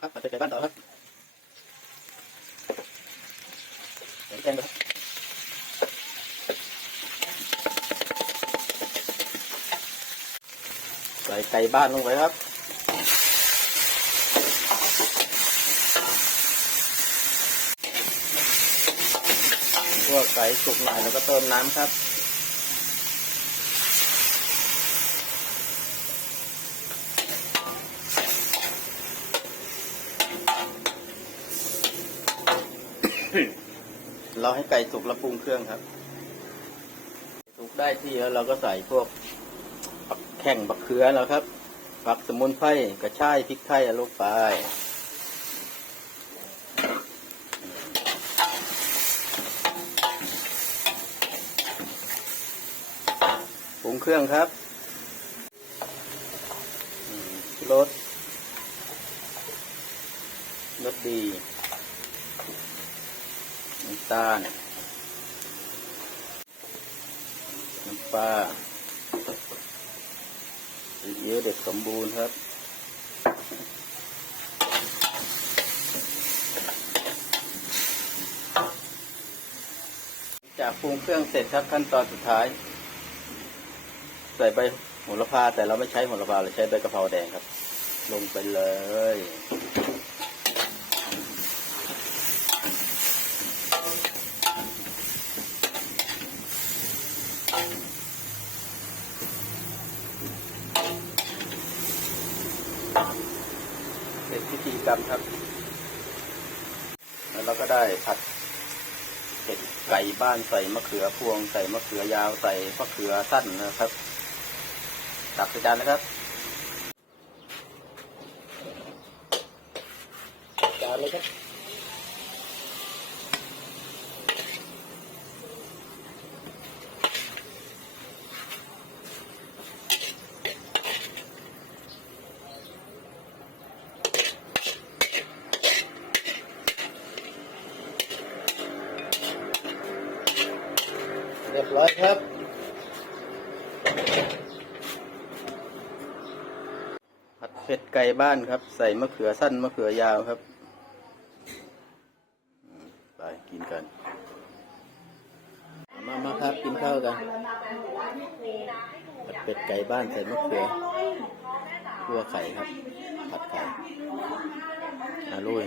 ครับผัดเป็ดไก่บ้านต่อครับใส่แกงครับใส่ไก่บ้านลงไปครับพวกไก่สุกหน่อยแล้วก็เติมน้ำครับ เราให้ไก่สุกแล้วปรุงเครื่องครับ สุกได้ที่แล้วเราก็ใส่พวกผักแข้งบักเขือแล้วครับ ผักสมุนไพรกระชายพริกไทยลงไปปรุงเครื่องครับรส รสดีน้ำตาลน้ำปลาซีอิ๊วเด็กสมบูรณ์ครับจากปรุงเครื่องเสร็จครับขั้นตอนสุดท้าย ใส่ใบโหระพาแต่เราไม่ใช้โหระพาเราใช้ใบกะเพราแดงครับ ลงไปเลย เส จพิธีกรรมครับ แล้วเราก็ได้ผัดเห็ดไก่บ้านใส่มะเขือพวงใส่มะเขือยาวใส่มะเขือสั้นนะครับ ตักจานนะครับ จานเลยครับ เรียบร้อยครับ ผัดเผ็ดไก่บ้านครับ ใส่มะเขือสั้นมะเขือยาวครับไปกินกัน มามาครับกินข้าวกันผัดเป็ดไก่บ้านใส่มะเขือคั่วไข่ครับ ผัดไข่อาลุย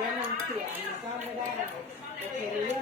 แล้วมันเสียมันก็ไม่ได้โอเคเรื่อง